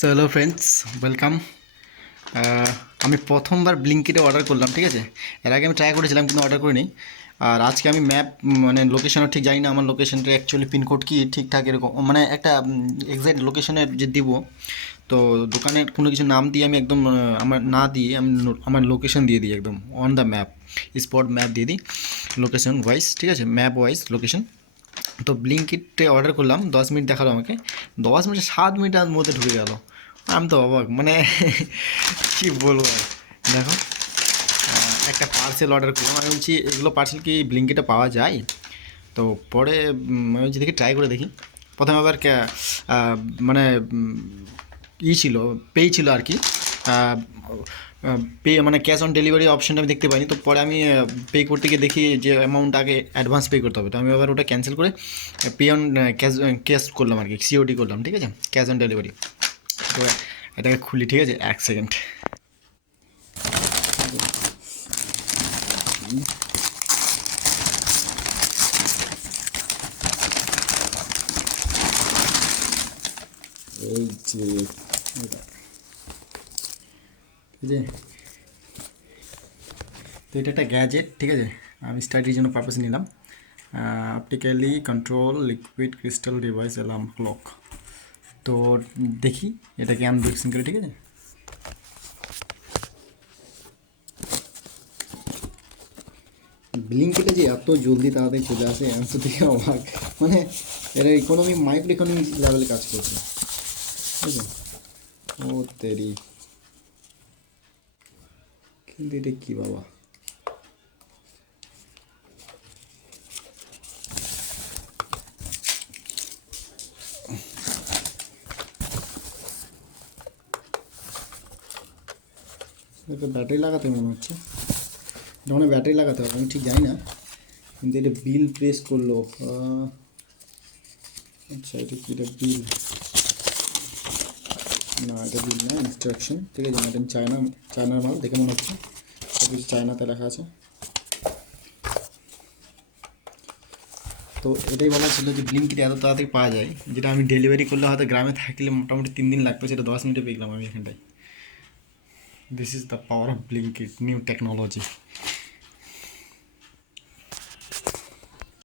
Hello friends, welcome. আমি প্রথমবার ব্লিঙ্কিটে order করলাম, ঠিক আছে। এর আগে আমি ট্রাই করেছিলাম কিন্তু অর্ডার করিনি। আর আজকে আমি ম্যাপ মানে লোকেশনও ঠিক জানি না, আমার লোকেশনটা অ্যাকচুয়ালি পিনকোড কি ঠিকঠাক এরকম মানে একটা এক্সাক্ট লোকেশনের যে দিব। তো দোকানের কোনো কিছু নাম দিয়ে আমি একদম আমার না দিয়ে আমি আমার লোকেশন দিয়ে দিই একদম on the map, spot map দিয়ে দিই লোকেশন ওয়াইজ, ঠিক আছে, ম্যাপ ওয়াইজ লোকেশন। তো ব্লিঙ্কিটে অর্ডার করলাম, 10 মিনিট দেখালো আমাকে, 10 মিনিটে 7 মিনিটের মধ্যে ঢুকে গেল। আমি তো অবাক, মানে কী বলবো আর। দেখো, একটা পার্সেল অর্ডার করলাম, আমি বলছি এগুলো পার্সেল কি ব্লিঙ্কিটে পাওয়া যায়? তো পরে আমি বলছি দেখি ট্রাই করে দেখি। প্রথমে আবার মানে ছিল, পেই ছিল আর কি। পে মানে ক্যাশ অন ডেলিভারি অপশানটা আমি দেখতে পাইনি। তো পরে আমি পে করতে গিয়ে দেখি যে অ্যামাউন্ট আগে অ্যাডভান্স পে করতে হবে। তো আমি আবার ওটা ক্যান্সেল করে পে অন ক্যাশ ক্যাশ করলাম আর কি, সিওডি করলাম, ঠিক আছে, ক্যাশ অন ডেলিভারি। তো এটাকে খুলি, ঠিক আছে, 1 সেকেন্ড। এই যে এটা, ঠিক আছে। তো এটা একটা গ্যাজেট, ঠিক আছে, আমি স্টাডির জন্য পারপাসে নিলাম। Optically control liquid crystal device alarm clock. তো দেখি এটাকে আনবক্সিং করে, ঠিক আছে। ব্লিঙ্কিটে যে এত জলদি তাড়াতাড়ি চলে আসে, অ্যান্সার থেকে অবাক। মানে এরা ইকোনমি, মাইক্রো ইকোনমি লেভেলে কাজ করছে, ঠিক আছে। ও তেরি, কিন্তু এটা কী বাবা। এটা ব্যাটারি লাগাতে মনে হচ্ছে, যখন ব্যাটারি লাগাতে হবে আমি ঠিক জানি না, কিন্তু এটা বিল প্রেস করলো। আচ্ছা, এটা কি, এটা বিল না, এটা বিল না, ইনস্ট্রাকশন, ঠিক আছে। এটা চায়নার মাল দেখে মনে হচ্ছে, সব কিছু চায়নাতে লেখা আছে। তো এটাই বলা ছিল যে ব্লিঙ্কিট এত তাড়াতাড়ি পাওয়া যায়, যেটা আমি ডেলিভারি করলে হয়তো গ্রামে থাকলে মোটামুটি 3 দিন লাগতো, সেটা 10 মিনিটে পেয়ে গেলাম আমি এখানটায়। This is the power of Blinkit, new technology.